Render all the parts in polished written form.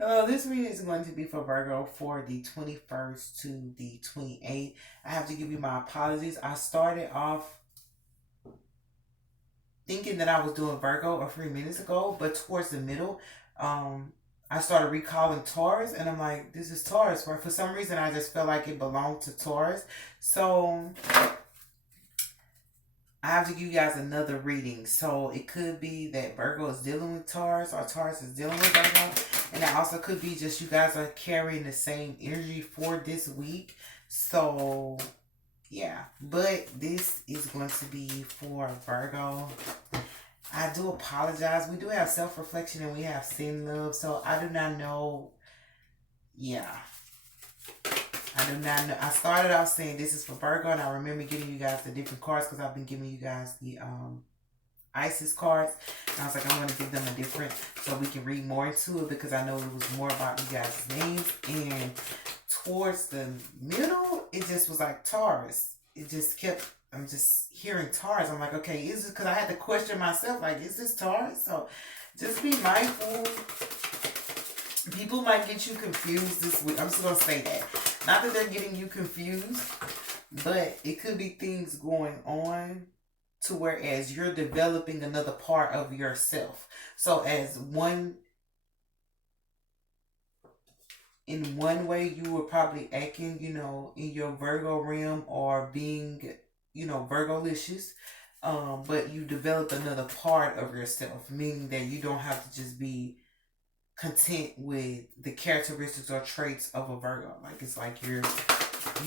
Hello, this reading is going to be for Virgo for the 21st to the 28th. I have to give you my apologies. I started off thinking that I was doing Virgo a few minutes ago, but towards the middle, um, I started recalling Taurus, and I'm like, this is Taurus, right? For some reason, I just felt like it belonged to Taurus. So I have to give you guys another reading. So it could be that Virgo is dealing with Taurus or Taurus is dealing with Virgo. And it also could be just you guys are carrying the same energy for this week. So yeah. But this is going to be for Virgo. I do apologize. We do have self-reflection and we have sin love. So I do not know. Yeah. I do not know. I started off saying this is for Virgo, and I remember giving you guys the different cards because I've been giving you guys the ISIS cards. And I was like, I'm going to give them a different so we can read more into it because I know it was more about you guys' names. And towards the middle, it just was like Taurus. It just kept, I'm just hearing Taurus. I'm like, okay, is it because I had to question myself, like, is this Taurus? So just be mindful. People might get you confused this week. I'm just going to say that. Not that they're getting you confused, but it could be things going on to whereas you're developing another part of yourself. So as one in one way you were probably acting, in your Virgo realm or being, Virgolicious. But you developed another part of yourself, meaning that you don't have to just be content with the characteristics or traits of a Virgo. Like it's like you're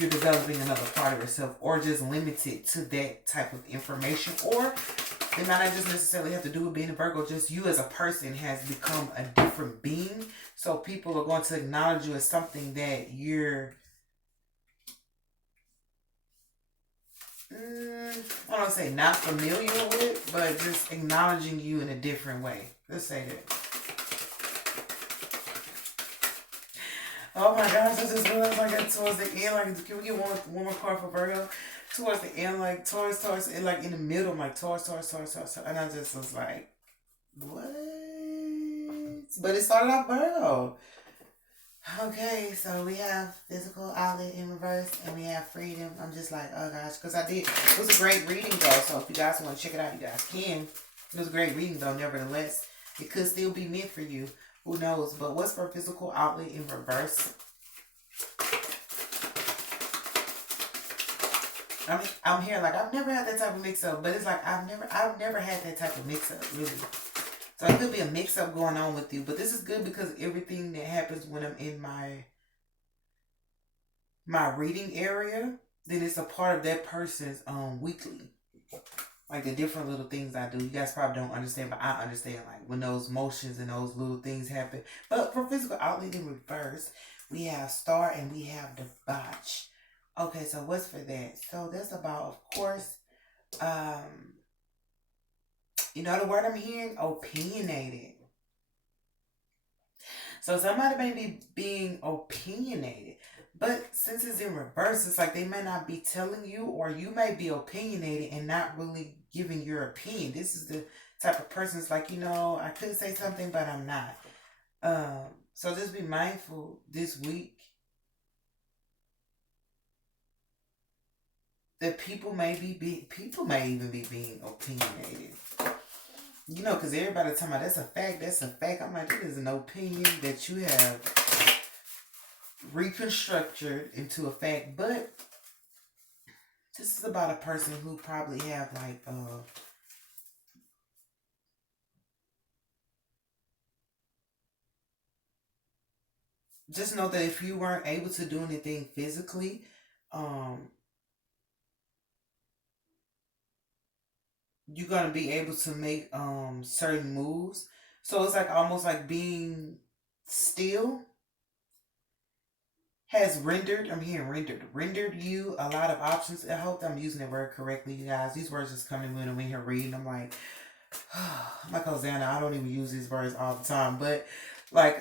developing another part of yourself or just limited to that type of information, or it might not just necessarily have to do with being a Virgo, just you as a person has become a different being, so people are going to acknowledge you as something that you're I don't want to say not familiar with, but just acknowledging you in a different way. Let's say that. Oh my gosh, I just realized like towards the end, like can we get one more card for Virgo? Towards the end, like Taurus, and like in the middle, I'm like Taurus, and I just was like, what? But it started off Virgo. Okay, so we have physical outlet in reverse, and we have freedom. I'm just like, oh gosh, because I did. It was a great reading though. So if you guys want to check it out, you guys can. It was a great reading though. Nevertheless, it could still be meant for you. Who knows? But what's for physical outlet in reverse? I'm here like I've never had that type of mix up, but it's like I've never had that type of mix up really. So it could be a mix up going on with you, but this is good because everything that happens when I'm in my reading area, then it's a part of that person's weekly. Like the different little things I do. You guys probably don't understand, but I understand like when those motions and those little things happen. But for physical outlet in reverse, we have star and we have debauch. Okay, so what's for that? So that's about, of course, the word I'm hearing? Opinionated. So somebody may be being opinionated, but since it's in reverse, it's like they may not be telling you, or you may be opinionated and not really giving your opinion. This is the type of person that's like, I could say something, but I'm not. So just be mindful this week that people may even be being opinionated. Because everybody talking about that's a fact. I'm like, it is an opinion that you have reconstructed into a fact. But this is about a person who probably have like just know that if you weren't able to do anything physically, um you're gonna be able to make certain moves. So it's like almost like being still has rendered, I'm hearing rendered you a lot of options. I hope I'm using the word correctly, you guys. These words just coming when I'm in here reading. I'm like, I'm like Hosanna, I don't even use these words all the time. But like,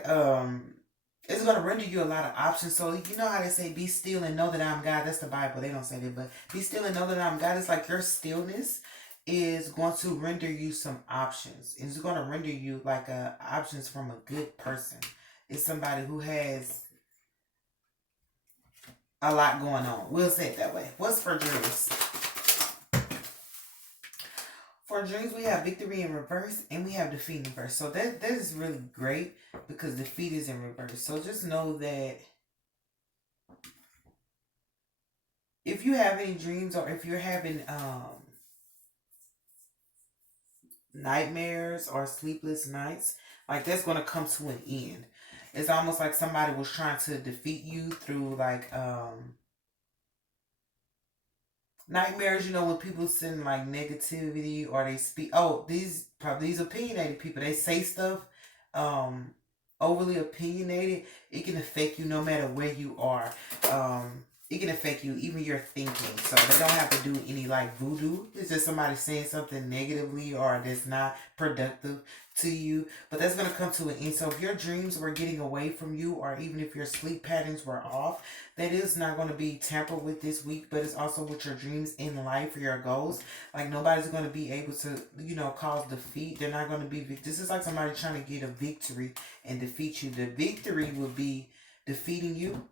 it's gonna render you a lot of options. So you know how they say, be still and know that I'm God. That's the Bible. They don't say that, but be still and know that I'm God. It's like your stillness is going to render you some options. It's going to render you like options from a good person. is somebody who has a lot going on. We'll say it that way. What's for dreams? For dreams, we have victory in reverse and we have defeat in reverse. So that is really great because defeat is in reverse. So just know that if you have any dreams or if you're having nightmares or sleepless nights, like that's gonna come to an end. It's almost like somebody was trying to defeat you through like nightmares. You know, when people send like negativity or they speak. Oh, these opinionated people. They say stuff um overly opinionated. It can affect you no matter where you are. It can affect you, even your thinking. So they don't have to do any like voodoo. It's just somebody saying something negatively or that's not productive to you. But that's gonna come to an end. So if your dreams were getting away from you, or even if your sleep patterns were off, that is not going to be tampered with this week. But it's also with your dreams in life or your goals. Like nobody's going to be able to, cause defeat. They're not going to be. This is like somebody trying to get a victory and defeat you. The victory will be defeating you.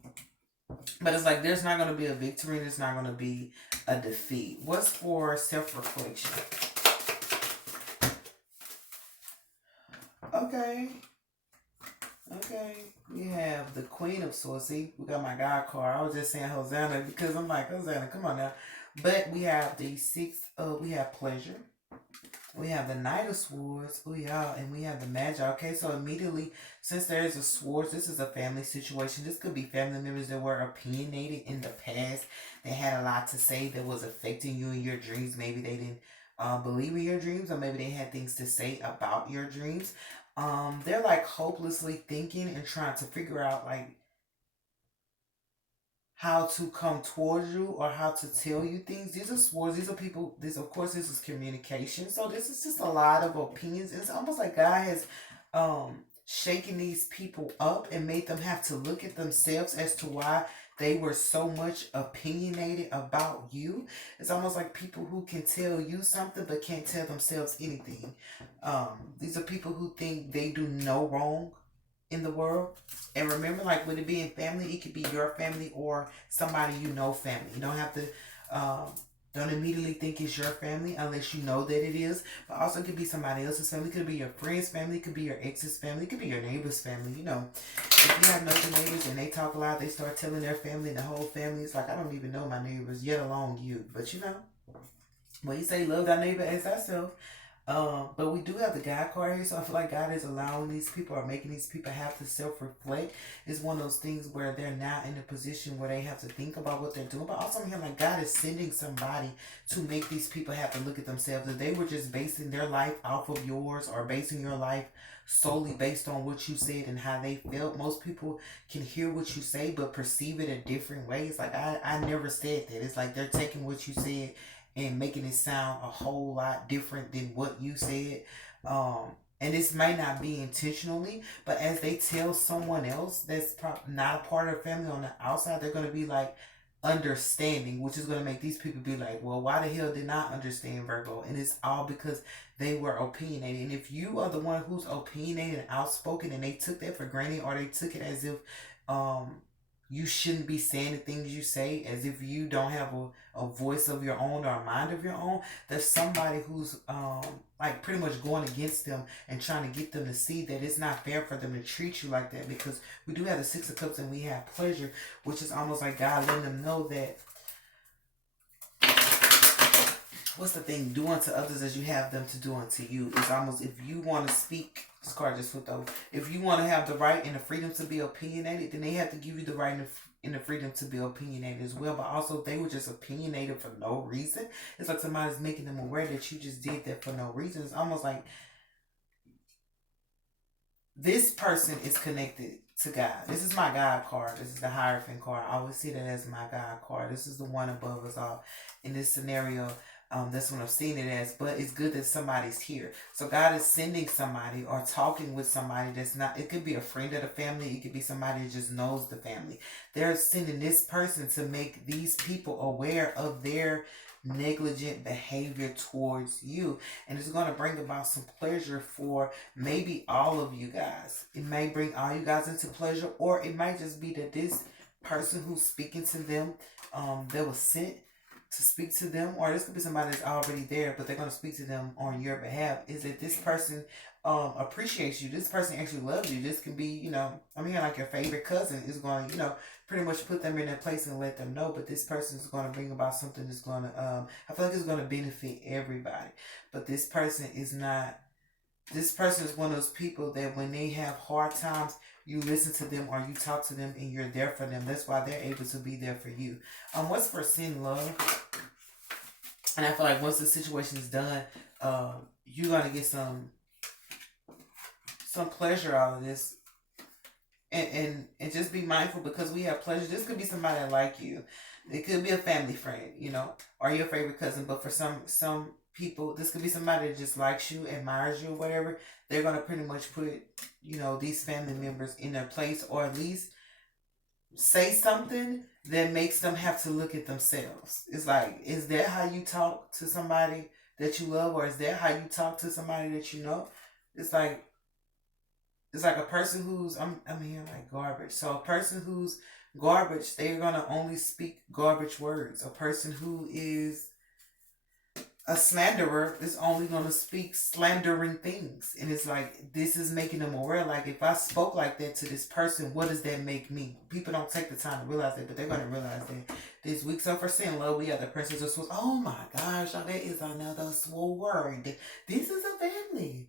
But it's like there's not going to be a victory and there's not going to be a defeat. What's for self-reflection? Okay. Okay. We have the Queen of Swords. See, we got my God card. I was just saying Hosanna because I'm like, Hosanna, come on now. But we have the we have pleasure. We have the Knight of Swords. Oh, yeah. And we have the Magi. Okay, so immediately, since there is a swords, this is a family situation. This could be family members that were opinionated in the past. They had a lot to say that was affecting you in your dreams. Maybe they didn't believe in your dreams, or maybe they had things to say about your dreams. They're like hopelessly thinking and trying to figure out like how to come towards you or how to tell you things. These are swords. These are people. This, of course, this is communication. So this is just a lot of opinions. It's almost like God has shaken these people up and made them have to look at themselves as to why they were so much opinionated about you. It's almost like people who can tell you something but can't tell themselves anything. These are people who think they do no wrong in the world. And remember, like with it being family, it could be your family or somebody you know family. You don't have to don't immediately think it's your family unless you know that it is. But also it could be somebody else's family. It could be your friend's family. It could be your ex's family. It could be your neighbor's family. You know, if you have no neighbors and they talk loud, they start telling their family and the whole family. It's like, I don't even know my neighbors, yet alone you. But you know, when you say love thy neighbor as thyself, but we do have the God card here, so I feel like God is allowing these people or making these people have to self-reflect. It's one of those things where they're not in a position where they have to think about what they're doing. But also I'm hearing like God is sending somebody to make these people have to look at themselves. If they were just basing their life off of yours or basing your life solely based on what you said and how they felt, most people can hear what you say but perceive it a different way. It's like I never said that. It's like they're taking what you said and making it sound a whole lot different than what you said. And this might not be intentionally, but as they tell someone else that's not a part of their family on the outside, they're going to be like understanding, which is going to make these people be like, well, why the hell did I understand Virgo? And it's all because they were opinionated. And if you are the one who's opinionated and outspoken and they took that for granted or they took it as if you shouldn't be saying the things you say, as if you don't have a voice of your own or a mind of your own, there's somebody who's like pretty much going against them and trying to get them to see that it's not fair for them to treat you like that, because we do have the Six of Cups and we have pleasure, which is almost like God letting them know that what's the thing? Do unto others as you have them to do unto you. It's almost, if you want to speak, this card just flipped over. If you want to have the right and the freedom to be opinionated, then they have to give you the right and the freedom to be opinionated as well. But also, if they were just opinionated for no reason, it's like somebody's making them aware that you just did that for no reason. It's almost like this person is connected to God. This is my God card. This is the Hierophant card. I always see that as my God card. This is the one above us all. In this scenario, that's what I've seen it as. But it's good that somebody's here. So God is sending somebody or talking with somebody that's not, it could be a friend of the family. It could be somebody that just knows the family. They're sending this person to make these people aware of their negligent behavior towards you. And it's going to bring about some pleasure for maybe all of you guys. It may bring all you guys into pleasure, or it might just be that this person who's speaking to them, that was sent to speak to them, or this could be somebody that's already there, but they're going to speak to them on your behalf, is that this person appreciates you. This person actually loves you. This can be, I mean, like your favorite cousin is going to, pretty much put them in their place and let them know. But this person is going to bring about something that's going to, I feel like it's going to benefit everybody. But this person is not, this person is one of those people that when they have hard times, you listen to them or you talk to them and you're there for them. That's why they're able to be there for you. What's for sin, love? And I feel like once the situation is done, you're gonna get some pleasure out of this. And just be mindful, because we have pleasure. This could be somebody that like you. It could be a family friend, or your favorite cousin. But for some people, this could be somebody that just likes you, admires you, or whatever. They're gonna pretty much put, these family members in their place, or at least say something that makes them have to look at themselves. It's like, is that how you talk to somebody that you love, or is that how you talk to somebody that you know? It's like a person who's I'm hearing like garbage. So a person who's garbage, they're gonna only speak garbage words. A person who is a slanderer is only gonna speak slandering things. And it's like, this is making them aware. Like, if I spoke like that to this person, what does that make me? People don't take the time to realize that, but they're gonna realize that this week's up for sin, love. We have the Princess of Swords. Oh my gosh, y'all, that is another sword word. This is a family.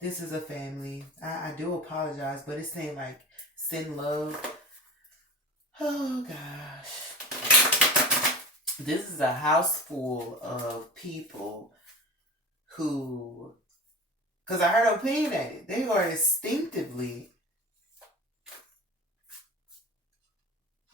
This is a family. I do apologize, but it's saying like send love. Oh gosh. This is a house full of people who, because I heard opinionated, they are instinctively,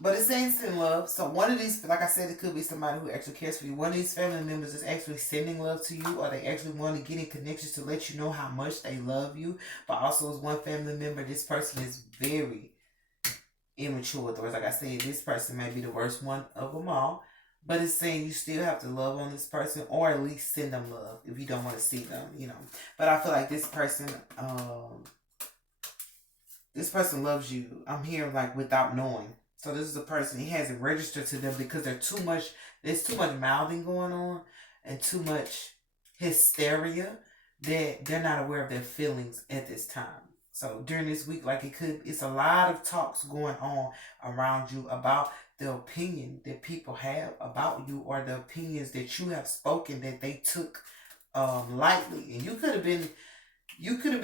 but it's saying send love. So one of these, like I said, it could be somebody who actually cares for you. One of these family members is actually sending love to you, or they actually want to get in connections to let you know how much they love you. But also, as one family member, this person is very immature with words. Like I said, this person may be the worst one of them all. But it's saying you still have to love on this person, or at least send them love if you don't want to see them, But I feel like this person loves you. I'm here like without knowing. So this is a person, he hasn't registered to them because there's too much mouthing going on and too much hysteria that they're not aware of their feelings at this time. So during this week, like it's a lot of talks going on around you about the opinion that people have about you, or the opinions that you have spoken that they took lightly. And you could have been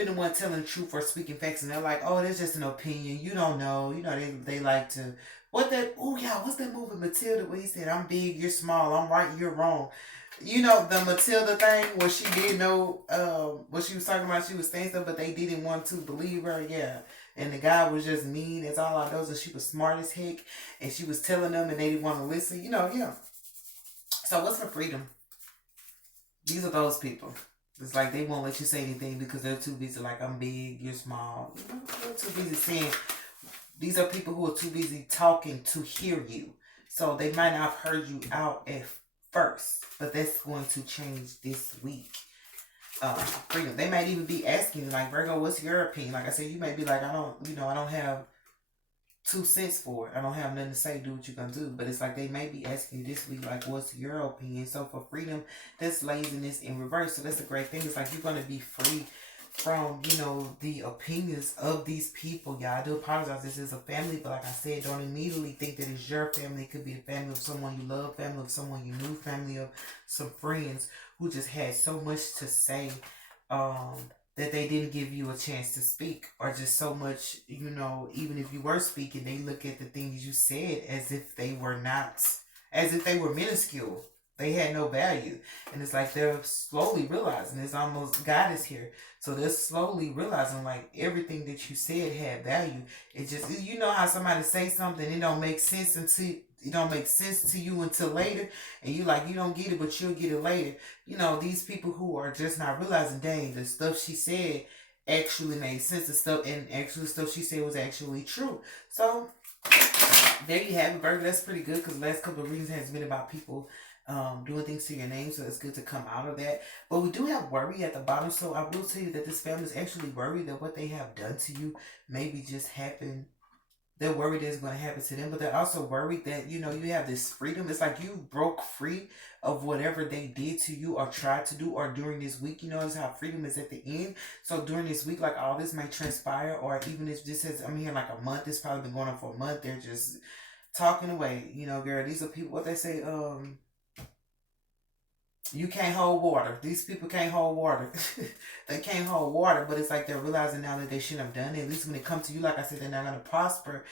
the one telling the truth or speaking facts, and they're like, oh, that's just an opinion. You don't know. They like to, what's that movie, Matilda, where he said, I'm big, you're small, I'm right, you're wrong. The Matilda thing where she didn't know what she was talking about. She was saying stuff, but they didn't want to believe her. Yeah. And the guy was just mean as all I know. And she was smart as heck. And she was telling them and they didn't want to listen. Yeah. So what's for freedom? These are those people. It's like they won't let you say anything because they're too busy. Like, I'm big, you're small. They're too busy saying. These are people who are too busy talking to hear you. So they might not have heard you out at first. But that's going to change this week. Freedom. They might even be asking you, like, Virgo, what's your opinion? Like I said, you may be like, I don't have 2 cents for it. I don't have nothing to say. Do what you're gonna do. But it's like they may be asking you this week, like, what's your opinion? So for freedom, that's laziness in reverse. So that's a great thing. It's like you're gonna be free from, the opinions of these people. Yeah, I do apologize. This is a family, but like I said, don't immediately think that it's your family. It could be a family of someone you love, family of someone you knew, family of some friends who just had so much to say that they didn't give you a chance to speak, or just so much, even if you were speaking, they look at the things you said as if they were minuscule. They had no value. And it's like they're slowly realizing, it's almost God is here. So they're slowly realizing like everything that you said had value. It just, how somebody say something, it don't make sense to you until later. And you don't get it, but you'll get it later. These people who are just not realizing, dang, the stuff she said actually made sense, and actually stuff she said was actually true. So there you have it, Virgo. That's pretty good, because the last couple of readings has been about people doing things to your name, so it's good to come out of that. But we do have worry at the bottom, so I will tell you that this family is actually worried that what they have done to you maybe just happened. They're worried it's going to happen to them, but they're also worried that you have this freedom. It's like you broke free of whatever they did to you or tried to do, or during this week. You notice how freedom is at the end. So during this week, like all this might transpire, or even if this is, I'm here like a month. It's probably been going on for a month. They're just talking away. Girl, these are people. What they say, you can't hold water. These people can't hold water. They can't hold water, but it's like they're realizing now that they shouldn't have done it. At least when it comes to you, like I said, they're not going to prosper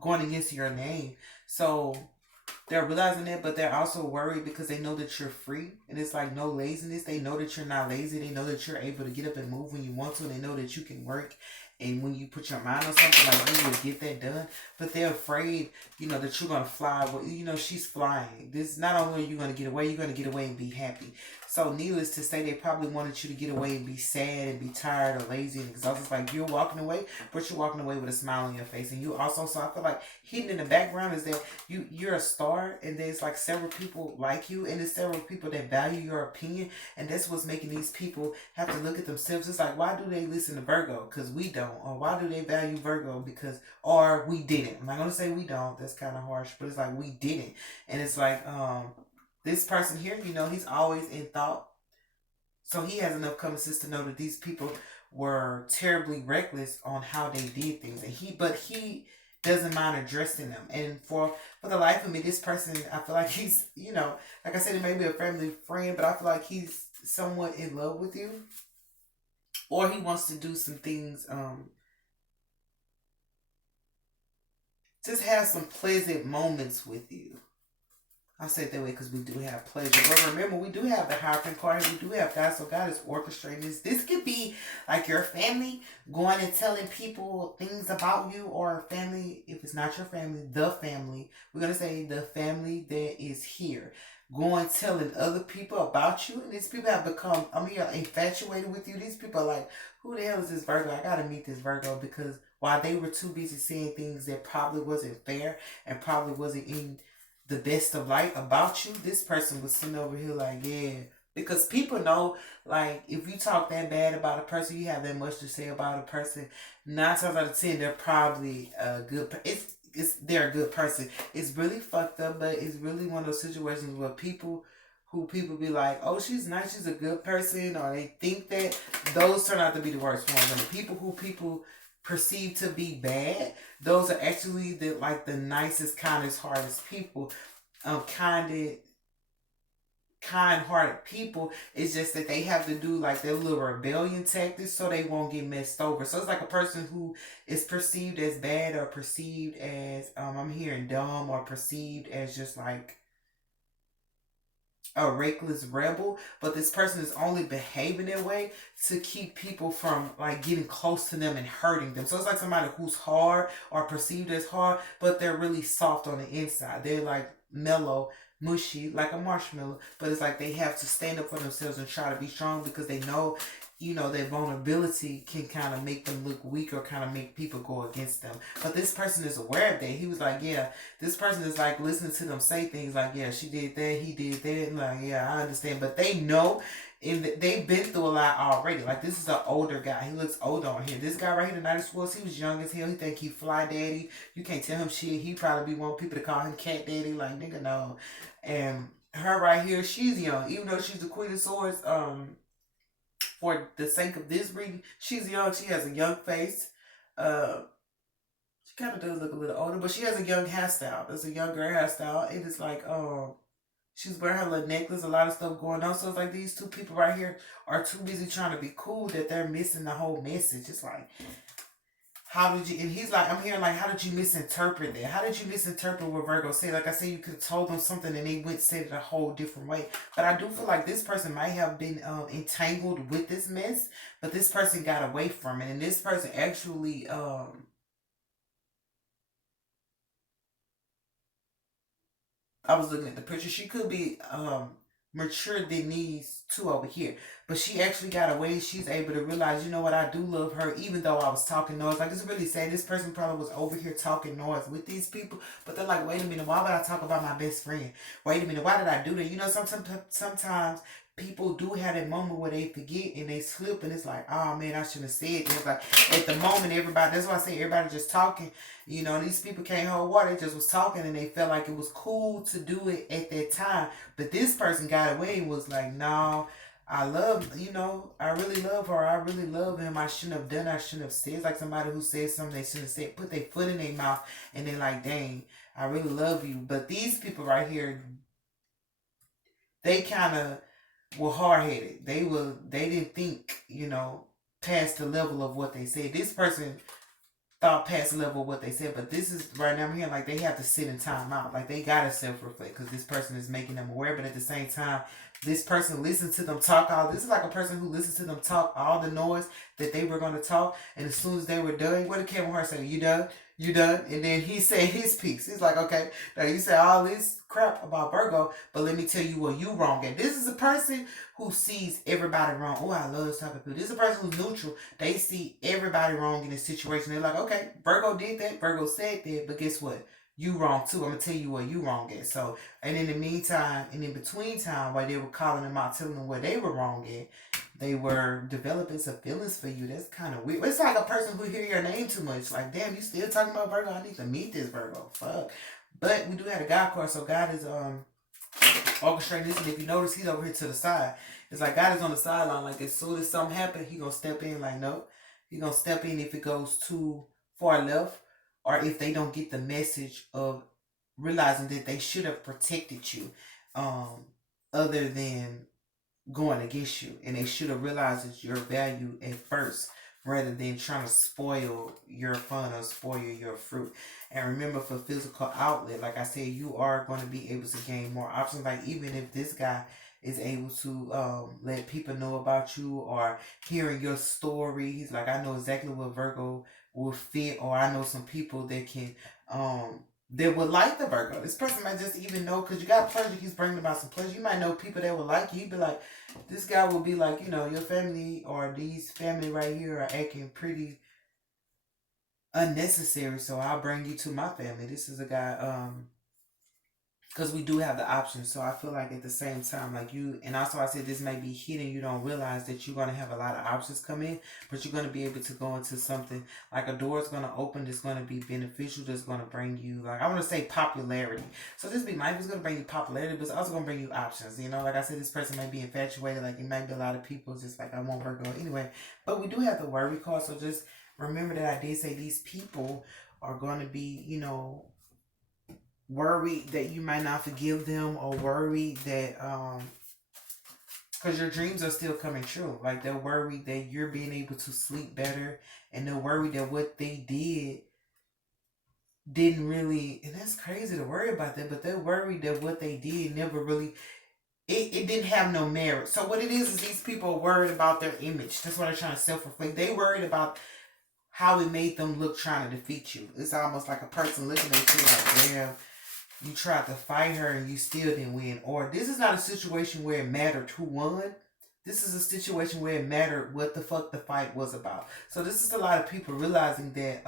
going against your name. So they're realizing that, but they're also worried because they know that you're free. And it's like no laziness. They know that you're not lazy. They know that you're able to get up and move when you want to. And they know that you can work. And when you put your mind on something, like you will get that done. But they're afraid, that you're going to fly. Well, she's flying. This not only are you going to get away, you're going to get away and be happy. So needless to say, they probably wanted you to get away and be sad and be tired or lazy and exhausted. It's like you're walking away, but you're walking away with a smile on your face. And you also, so I feel like hidden in the background is that you're a star, and there's like several people like you, and there's several people that value your opinion, and that's what's making these people have to look at themselves. It's like, why do they listen to Virgo? Because we don't. Or why do they value Virgo? Because, or we didn't. I'm not gonna say we don't. That's kind of harsh, but it's like we didn't. And it's like this person here, he's always in thought, so he has enough common sense to know that these people were terribly reckless on how they did things, and he doesn't mind addressing them. And for the life of me, this person, I feel like he's, like I said, it may be a family friend, but I feel like he's somewhat in love with you, or he wants to do some things, just have some pleasant moments with you. I'll say it that way because we do have pleasure. But remember, we do have the Hierophant card. We do have God. So God is orchestrating this. This could be like your family going and telling people things about you, or family, if it's not your family, the family. We're going to say the family that is here. Going telling other people about you. And these people have become, infatuated with you. These people are like, who the hell is this Virgo? I got to meet this Virgo, because while they were too busy saying things that probably wasn't fair and probably wasn't in the best of light about you, this person was sitting over here like, yeah. Because people know, like, if you talk that bad about a person, you have that much to say about a person, 9 times out of 10, they're probably a good they're a good person. It's really fucked up, but it's really one of those situations where people be like, oh, she's nice, she's a good person, or they think that, those turn out to be the worst ones. And the people who people perceived to be bad, those are actually the nicest, kindest, hardest people. Kind-hearted people. It's just that they have to do like their little rebellion tactics so they won't get messed over. So it's like a person who is perceived as bad, or perceived as I'm hearing dumb, or perceived as just like a reckless rebel, but this person is only behaving that way to keep people from like getting close to them and hurting them. So it's like somebody who's hard, or perceived as hard, but they're really soft on the inside. They're like mellow, mushy, like a marshmallow, but it's like they have to stand up for themselves and try to be strong, because they know, their vulnerability can kind of make them look weak, or kind of make people go against them. But this person is aware of that. He was like, yeah, this person is like listening to them say things like, yeah, she did that, he did that. And like, yeah, I understand. But they know, and they've been through a lot already. Like, this is an older guy. He looks older on here. This guy right here, the Night of Swords, he was young as hell. He think he fly daddy. You can't tell him shit. He probably be wanting people to call him cat daddy. Like, nigga, no. And her right here, she's young. Even though she's the Queen of Swords, for the sake of this reading, she's young. She has a young face. Uh, she kind of does look a little older, but she has a young hairstyle. It's a younger hairstyle. It is like, she's wearing her little necklace, a lot of stuff going on. So it's like these two people right here are too busy trying to be cool that they're missing the whole message. It's like, how did you, and he's like, I'm hearing like, how did you misinterpret that? How did you misinterpret what Virgo said? Like I said, you could have told them something and they went said it a whole different way. But I do feel like this person might have been entangled with this mess, but this person got away from it. And this person actually, I was looking at the picture. She could be mature than these two over here. But she actually got away. She's able to realize, you know what, I do love her, even though I was talking noise. Like, it's really sad. This person probably was over here talking noise with these people, but they're like, wait a minute, why would I talk about my best friend? Wait a minute, why did I do that? You know, sometimes people do have that moment where they forget and they slip, and it's like, oh man, I shouldn't have said that. It's like, at the moment, everybody, that's why I say everybody just talking. You know, these people can't hold water. They just was talking, and they felt like it was cool to do it at that time. But this person got away and was like, no, I love, you know, I really love her. I really love him. I shouldn't have done. I shouldn't have said. It's like somebody who said something they shouldn't have said, put their foot in their mouth, and they're like, dang, I really love you. But these people right here, they kind of were hard headed. They didn't think, you know, past the level of what they said. This person thought past the level of what they said, but this is right now I'm hearing like they have to sit in time out. Like they gotta self reflect because this person is making them aware, but at the same time, this person listens to them talk all this is like a person who listens to them talk all the noise that they were gonna talk, and as soon as they were done, what did Kevin Hart say? You done? You done? And then he said his piece. He's like, okay, now you said all this crap about Virgo, but let me tell you what you wrong at. This is a person who sees everybody wrong. Oh, I love this type of people. This is a person who's neutral. They see everybody wrong in this situation. They're like, okay, Virgo did that. Virgo said that. But guess what? You wrong too. I'm going to tell you what you wrong at. So, and in the meantime, and in between time, while they were calling them out, telling them what they were wrong at, they were developing some feelings for you. That's kind of weird. It's like a person who hear your name too much. Like, damn, you still talking about Virgo? I need to meet this Virgo. Fuck. But we do have a God card, so God is orchestrating this. And if you notice, he's over here to the side. It's like God is on the sideline. Like as soon as something happens, he gonna step in. Like no, he gonna step in if it goes too far left, or if they don't get the message of realizing that they should have protected you, other than going against you, and they should have realized it's your value at first rather than trying to spoil your fun or spoil your fruit. And remember, for physical outlet, like I said, you are going to be able to gain more options. Like even if this guy is able to let people know about you or hearing your story, he's like, I know exactly what Virgo will fit, or I know some people that can that would like the Virgo. This person might just even know, because you got pleasure, he's bringing about some pleasure. You might know people that would like you. You'd be like, this guy will be like, you know, your family or these family right here are acting pretty unnecessary, so I'll bring you to my family. This is a guy, because we do have the option. So I feel like at the same time, like you, and also I said this may be hidden. You don't realize that you're going to have a lot of options come in, but you're going to be able to go into something like a door is going to open that's going to be beneficial, that's going to bring you, like, I want to say popularity. So this be life is going to bring you popularity, but it's also going to bring you options. You know, like I said, this person may be infatuated. Like it might be a lot of people just like, I want Virgo anyway. But we do have the worry card. So just remember that I did say these people are going to be, you know, worried that you might not forgive them, or worried that because your dreams are still coming true. Like they're worried that you're being able to sleep better, and they're worried that what they didn't really, and that's crazy to worry about that, but they're worried that what they did never really, it didn't have no merit. So what it is these people are worried about their image. That's why they're trying to self-reflect. They worried about how it made them look trying to defeat you. It's almost like a person looking at you like, damn, you tried to fight her and you still didn't win. Or this is not a situation where it mattered who won. This is a situation where it mattered what the fuck the fight was about. So this is a lot of people realizing that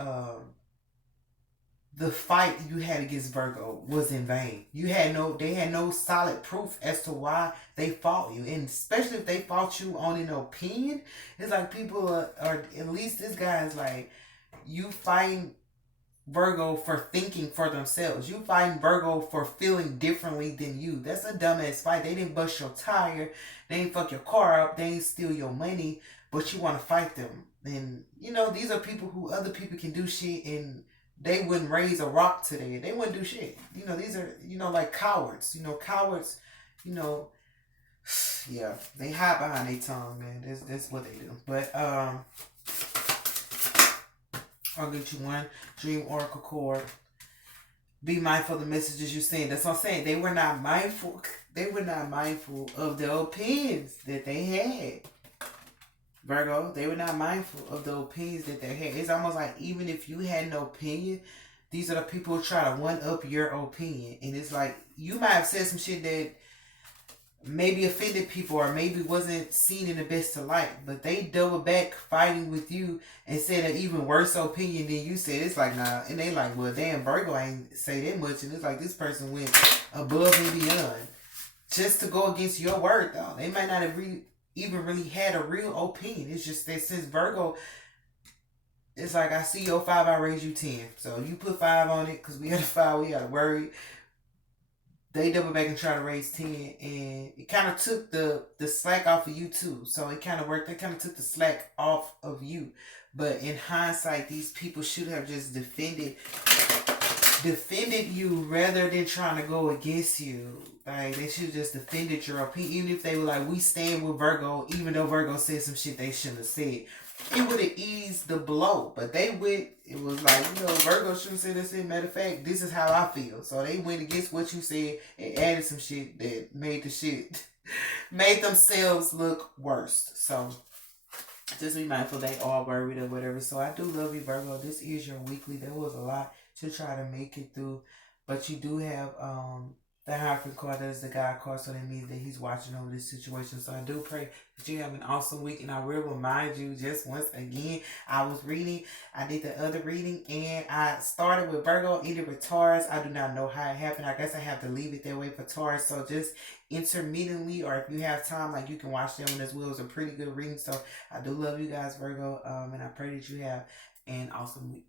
the fight you had against Virgo was in vain. They had no solid proof as to why they fought you. And especially if they fought you on an opinion, it's like people are at least this guy is like, you fighting Virgo for thinking for themselves. You fighting Virgo for feeling differently than you. That's a dumbass fight. They didn't bust your tire. They didn't fuck your car up. They didn't steal your money. But you want to fight them. And, you know, these are people who other people can do shit and they wouldn't raise a rock today. They wouldn't do shit. You know, these are, you know, like cowards. You know, cowards, you know, yeah, they hide behind their tongue, man. That's what they do. But, I'll get you one dream oracle cord. Be mindful of the messages you send. That's what I'm saying. They were not mindful. They were not mindful of the opinions that they had. Virgo, they were not mindful of the opinions that they had. It's almost like even if you had no opinion, these are the people who try to one up your opinion. And it's like, you might have said some shit that maybe offended people or maybe wasn't seen in the best of light, but they double back fighting with you and said an even worse opinion than you said. It's like, nah, and they like, well, damn, Virgo ain't say that much, and it's like this person went above and beyond just to go against your word, though. They might not have even really had a real opinion. It's just that since Virgo, it's like I see your five, I raise you 10. So you put five on it because we had a five, we got to worry. They double back and try to raise 10, and it kind of took the slack off of you too. So it kind of worked. They kind of took the slack off of you. But in hindsight, these people should have just defended you rather than trying to go against you. Like they should have just defended your opinion, even if they were like, "We stand with Virgo," even though Virgo said some shit they shouldn't have said. It would have eased the blow, but they went. It was like, Virgo shouldn't say this. Matter of fact, this is how I feel. So they went against what you said and added some shit that made the shit made themselves look worse. So just be mindful they are worried or whatever. So I do love you, Virgo. This is your weekly. There was a lot to try to make it through, but you do have the Hierophant card. That is the God card, so that means that he's watching over this situation. So I do pray that you have an awesome week, and I will remind you just once again, I did the other reading, and I started with Virgo, ended with Taurus. I do not know how it happened. I guess I have to leave it that way for Taurus. So just intermittently, or if you have time, like you can watch them as well. It's a pretty good reading. So I do love you guys, Virgo, and I pray that you have an awesome week.